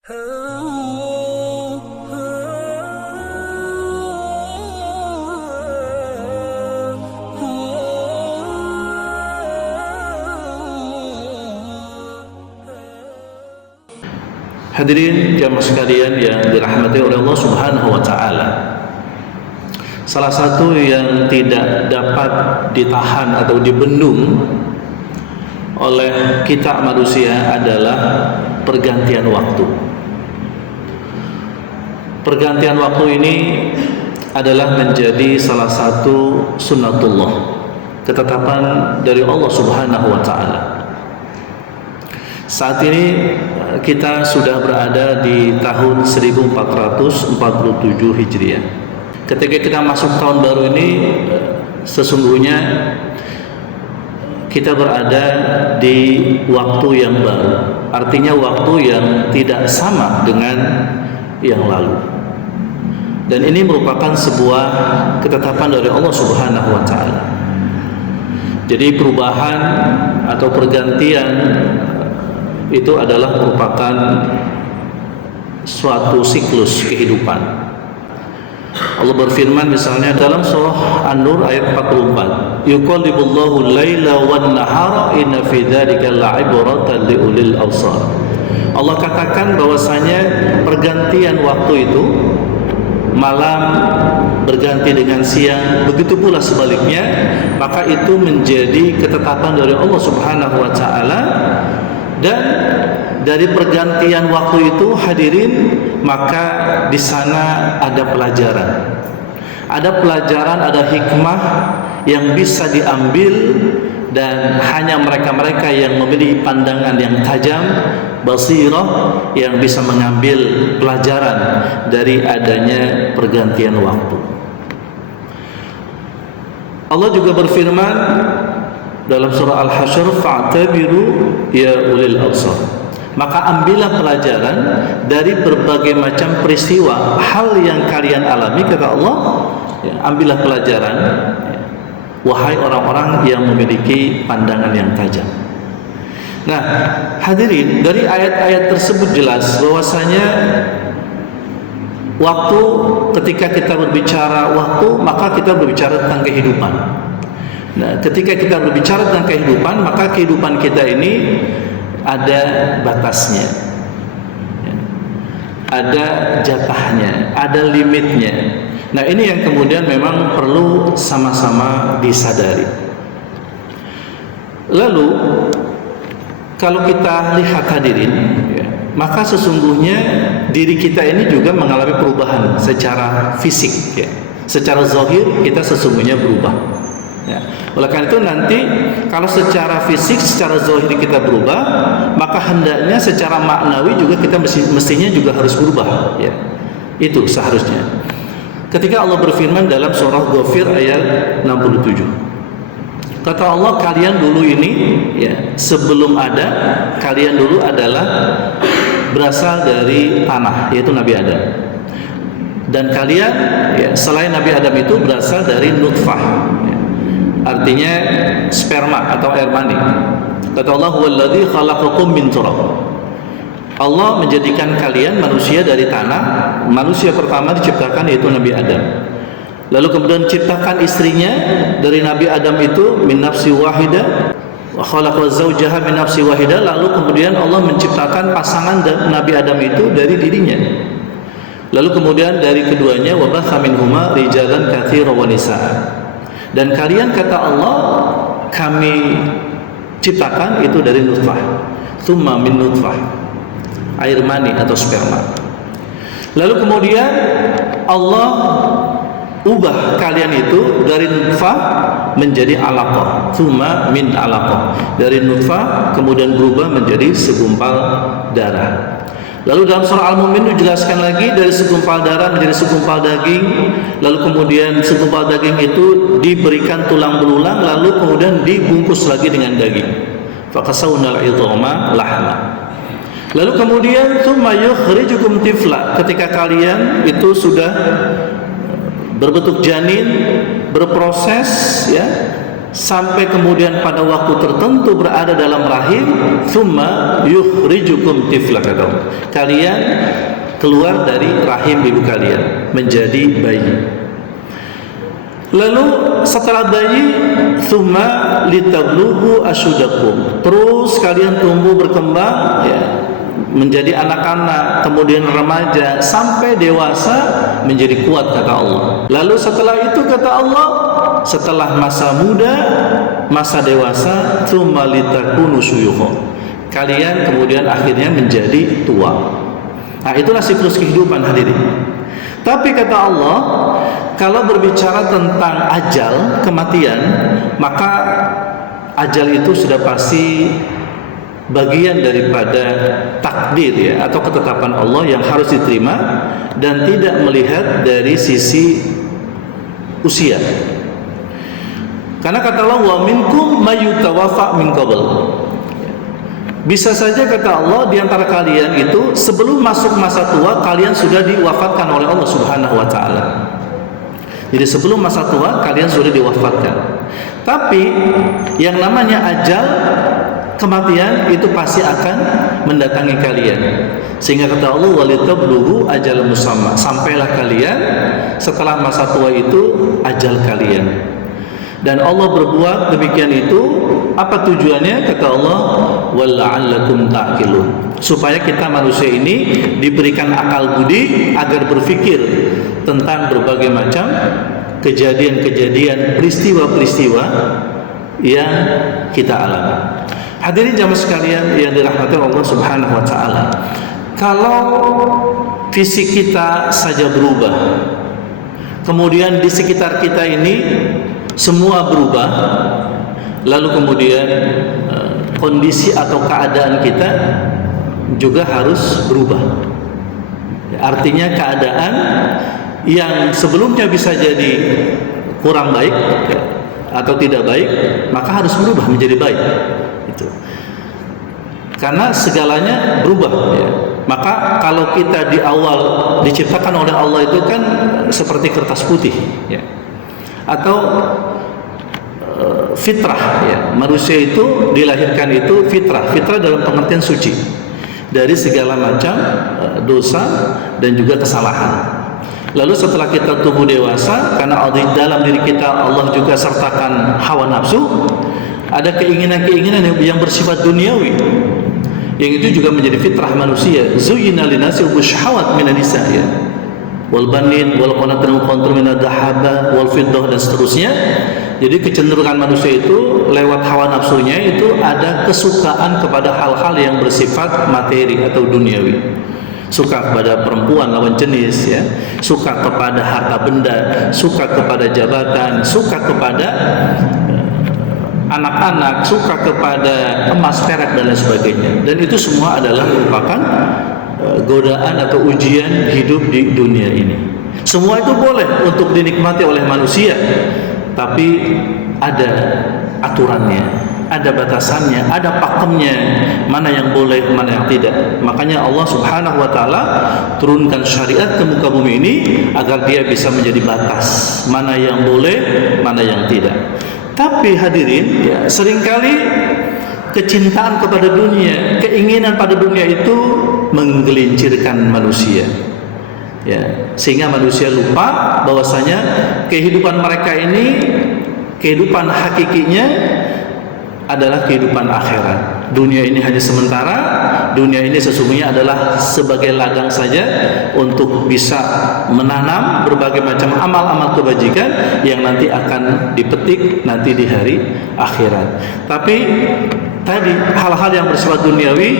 Hadirin jamaah sekalian yang dirahmati oleh Allah Subhanahu wa taala. Salah satu yang tidak dapat ditahan atau dibendung oleh kita manusia adalah pergantian waktu. Pergantian waktu ini adalah menjadi salah satu sunnatullah, ketetapan dari Allah Subhanahu wa taala. Saat ini kita sudah berada di tahun 1447 Hijriah. Ketika kita masuk tahun baru ini, sesungguhnya kita berada di waktu yang baru. Artinya waktu yang tidak sama dengan yang lalu. Dan ini merupakan sebuah ketetapan dari Allah Subhanahu wa taala. Jadi perubahan atau pergantian itu adalah merupakan suatu siklus kehidupan. Allah berfirman misalnya dalam surah An-Nur ayat 44, yuqallibullahu al-laila wan-nahara inna fi dzalika la'ibratan liulil absar. Allah katakan bahwasanya pergantian waktu itu, malam berganti dengan siang, begitu pula sebaliknya, maka itu menjadi ketetapan dari Allah Subhanahu wa taala. Dan dari pergantian waktu itu, hadirin, maka di sana ada pelajaran. Ada pelajaran, ada hikmah yang bisa diambil, dan hanya mereka-mereka yang memiliki pandangan yang tajam, basirah, yang bisa mengambil pelajaran dari adanya pergantian waktu. Allah juga berfirman dalam surah Al-Hasyr, fa'tabiru ya ulil absar. Maka ambillah pelajaran dari berbagai macam peristiwa, hal yang kalian alami, kata Allah, ya, ambillah pelajaran, ya, wahai orang-orang yang memiliki pandangan yang tajam. Nah, hadirin, dari ayat-ayat tersebut jelas bahwasanya waktu, ketika kita berbicara waktu, maka kita berbicara tentang kehidupan. Nah, ketika kita berbicara tentang kehidupan, maka kehidupan kita ini ada batasnya, ada jatahnya, ada limitnya. Nah, ini yang kemudian memang perlu sama-sama disadari. Lalu, kalau kita lihat hadirin, ya, maka sesungguhnya diri kita ini juga mengalami perubahan secara fisik, ya. Secara zahir kita sesungguhnya berubah. Ya. Oleh karena itu nanti kalau secara fisik, secara zahir kita berubah, maka hendaknya secara maknawi juga kita mestinya juga harus berubah. Ya. Itu seharusnya. Ketika Allah berfirman dalam surah Ghafir ayat 67, kata Allah, kalian dulu ini, ya, sebelum ada, kalian dulu adalah berasal dari tanah, yaitu Nabi Adam. Dan kalian, ya, selain Nabi Adam itu berasal dari nutfah, ya, artinya sperma atau air mani. Kata Allah, huwallazi khalaqakum min turab. Allah menjadikan kalian manusia dari tanah. Manusia pertama diciptakan yaitu Nabi Adam. Lalu kemudian ciptakan istrinya dari Nabi Adam itu min nafsi wahidah, wa khalaqa zawjaha min nafsi wahidah. Lalu kemudian Allah menciptakan pasangan Nabi Adam itu dari dirinya. Lalu kemudian dari keduanya, wa batha minhuma rijalan katsiran wa nisaa. Dan kalian, kata Allah, kami ciptakan itu dari nutfah, tsumma min nutfah, air mani atau sperma. Lalu kemudian Allah ubah kalian itu dari nutfah menjadi alaqah, tsumma min alaqah, dari nutfah kemudian berubah menjadi segumpal darah. Lalu dalam surah Al-Mu'min dijelaskan lagi dari segumpal darah menjadi segumpal daging. Lalu kemudian segumpal daging itu diberikan tulang belulang, lalu kemudian dibungkus lagi dengan daging. Faqasawnal 'idhama lahma. Lalu kemudian tsumma yukhrijukum tifla, ketika kalian itu sudah berbentuk janin, berproses, ya, sampai kemudian pada waktu tertentu berada dalam rahim, thumma yukhrijukum tiflan, kalian keluar dari rahim ibu kalian menjadi bayi. Lalu setelah bayi, thumma litablughu asyudakum, terus kalian tumbuh berkembang ya, menjadi anak-anak, kemudian remaja sampai dewasa menjadi kuat kata Allah. Lalu setelah itu kata Allah, setelah masa muda, masa dewasa, tsumma litakunu syuyukha, kalian kemudian akhirnya menjadi tua. Nah, itulah siklus kehidupan hadirin. Tapi kata Allah, kalau berbicara tentang ajal, kematian, maka ajal itu sudah pasti bagian daripada takdir ya, atau ketetapan Allah yang harus diterima dan tidak melihat dari sisi usia. Karena kata Allah, wa minkum mayyutawaffa min qabl. Bisa saja kata Allah, di antara kalian itu sebelum masuk masa tua kalian sudah diwafatkan oleh Allah Subhanahu wa taala. Jadi sebelum masa tua kalian sudah diwafatkan. Tapi yang namanya ajal, kematian itu pasti akan mendatangi kalian. Sehingga kata Allah, walitabluhu ajal musamma, sampailah kalian setelah masa tua itu ajal kalian. Dan Allah berbuat demikian itu, apa tujuannya? Kata Allah, wala'allakum ta'qilun, supaya kita manusia ini diberikan akal budi agar berpikir tentang berbagai macam kejadian-kejadian, peristiwa-peristiwa yang kita alami. Hadirin jamaah sekalian yang dirahmati Allah Subhanahu wa taala, kalau fisik kita saja berubah, kemudian di sekitar kita ini semua berubah, lalu kemudian kondisi atau keadaan kita juga harus berubah. Artinya keadaan yang sebelumnya bisa jadi kurang baik atau tidak baik, maka harus berubah menjadi baik. Itu. Karena segalanya berubah ya. Maka kalau kita di awal diciptakan oleh Allah itu kan seperti kertas putih ya. Atau fitrah ya. Manusia itu dilahirkan itu fitrah dalam pengertian suci dari segala macam dosa dan juga kesalahan. Lalu setelah kita tumbuh dewasa, karena di dalam diri kita Allah juga sertakan hawa nafsu, ada keinginan-keinginan yang bersifat duniawi, yang itu juga menjadi fitrah manusia. Zuyyina linasi syahawat minan nisa ya, wal banin wal qanatir muqantar min adh-dhahaba wal fiddah dan seterusnya. Jadi kecenderungan manusia itu lewat hawa nafsunya itu ada kesukaan kepada hal-hal yang bersifat materi atau duniawi. Suka kepada perempuan lawan jenis ya, suka kepada harta benda, suka kepada jabatan, suka kepada anak-anak, suka kepada emas, perak dan lain sebagainya. Dan itu semua adalah merupakan godaan atau ujian hidup di dunia ini. Semua itu boleh untuk dinikmati oleh manusia, tapi ada aturannya, ada batasannya, ada pakemnya, mana yang boleh, mana yang tidak. Makanya Allah Subhanahu wa taala turunkan syariat ke muka bumi ini agar dia bisa menjadi batas, mana yang boleh, mana yang tidak. Tapi hadirin, ya, seringkali kecintaan kepada dunia, keinginan pada dunia itu menggelincirkan manusia. Ya, sehingga manusia lupa bahwasanya kehidupan mereka ini, kehidupan hakikinya adalah kehidupan akhirat. Dunia ini hanya sementara. Dunia ini sesungguhnya adalah sebagai ladang saja untuk bisa menanam berbagai macam amal-amal kebajikan yang nanti akan dipetik nanti di hari akhirat. Tapi tadi hal-hal yang bersifat duniawi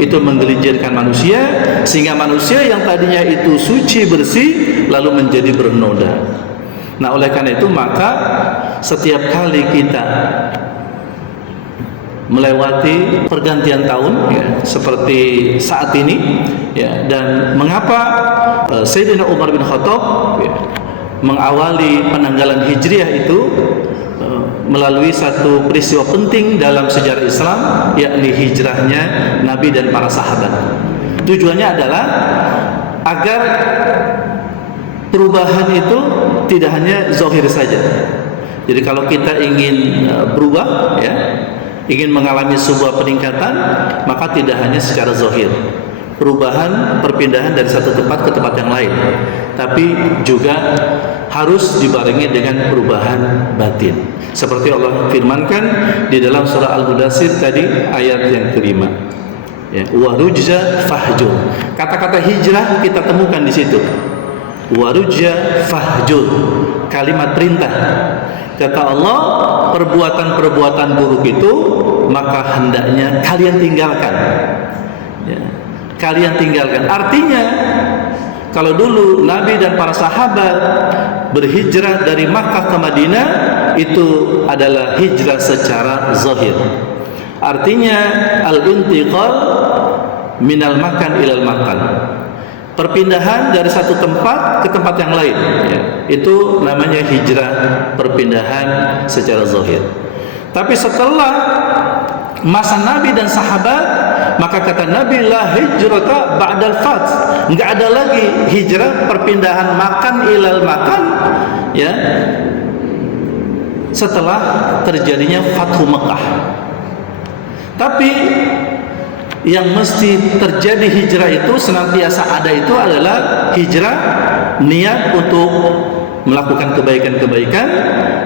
itu menggelincirkan manusia, sehingga manusia yang tadinya itu suci bersih lalu menjadi bernoda. Nah, oleh karena itu maka setiap kali kita melewati pergantian tahun ya, seperti saat ini ya, dan mengapa Sayyidina Umar bin Khattab ya, mengawali penanggalan Hijriah itu melalui satu peristiwa penting dalam sejarah Islam, yakni hijrahnya Nabi dan para sahabat. Tujuannya adalah agar perubahan itu tidak hanya zahir saja, Jadi kalau kita ingin berubah, ya, ingin mengalami sebuah peningkatan, maka tidak hanya secara zahir, perubahan, perpindahan dari satu tempat ke tempat yang lain, tapi juga harus dibarengi dengan perubahan batin. Seperti Allah firmankan di dalam surah Al-Mudaththir tadi ayat yang kelima. Ya, warujza fahjur. Kata-kata hijrah kita temukan di situ. Warujza fahjur, kalimat perintah. Kata Allah, perbuatan-perbuatan buruk itu maka hendaknya kalian tinggalkan. Ya, kalian tinggalkan. Artinya, kalau dulu Nabi dan para sahabat berhijrah dari Makkah ke Madinah, itu adalah hijrah secara zahir. Artinya al-intiqal minal makan ilal makan, perpindahan dari satu tempat ke tempat yang lain, ya. Itu namanya hijrah, perpindahan secara zahir. Tapi setelah masa Nabi dan sahabat, maka kata Nabi, la hijrata ba'dal fath, enggak ada lagi hijrah, perpindahan makan ilal makan, ya, setelah terjadinya Fathu Mekah. Tapi yang mesti terjadi hijrah itu senantiasa ada, itu adalah hijrah niat untuk melakukan kebaikan-kebaikan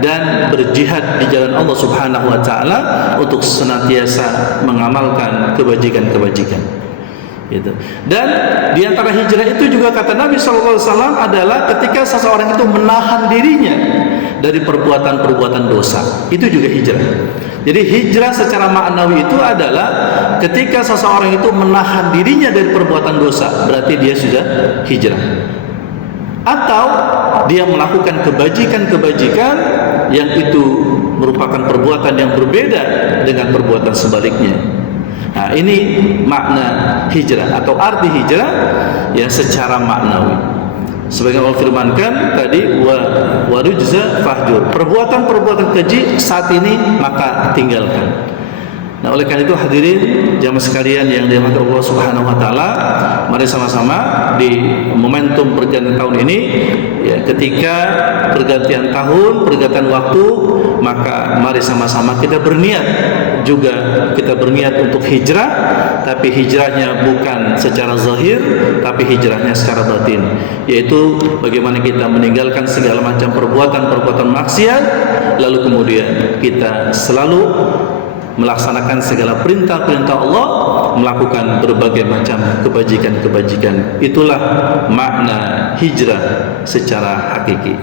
dan berjihad di jalan Allah Subhanahu wa taala untuk senantiasa mengamalkan kebajikan-kebajikan. Gitu. Dan di antara hijrah itu juga kata Nabi sallallahu alaihi wasallam adalah ketika seseorang itu menahan dirinya dari perbuatan-perbuatan dosa. Itu juga hijrah. Jadi hijrah secara maknawi itu adalah ketika seseorang itu menahan dirinya dari perbuatan dosa, berarti dia sudah hijrah. Atau dia melakukan kebajikan-kebajikan yang itu merupakan perbuatan yang berbeda dengan perbuatan sebaliknya. Nah, ini makna hijrah atau arti hijrah ya secara maknawi. Sebagaimana Allah firmankan tadi, warujza fahjur, perbuatan-perbuatan keji saat ini maka tinggalkan. Nah, oleh karena itu hadirin jamaah sekalian yang dirahmati Allah Subhanahu wa taala, mari sama-sama di momentum pergantian tahun ini, ya, ketika pergantian tahun, pergantian waktu, maka mari sama-sama kita berniat juga, kita berniat untuk hijrah, tapi hijrahnya bukan secara zahir, tapi hijrahnya secara batin, yaitu bagaimana kita meninggalkan segala macam perbuatan-perbuatan maksiat, lalu kemudian kita selalu melaksanakan segala perintah-perintah Allah, melakukan berbagai macam kebajikan-kebajikan. Itulah makna hijrah secara hakiki.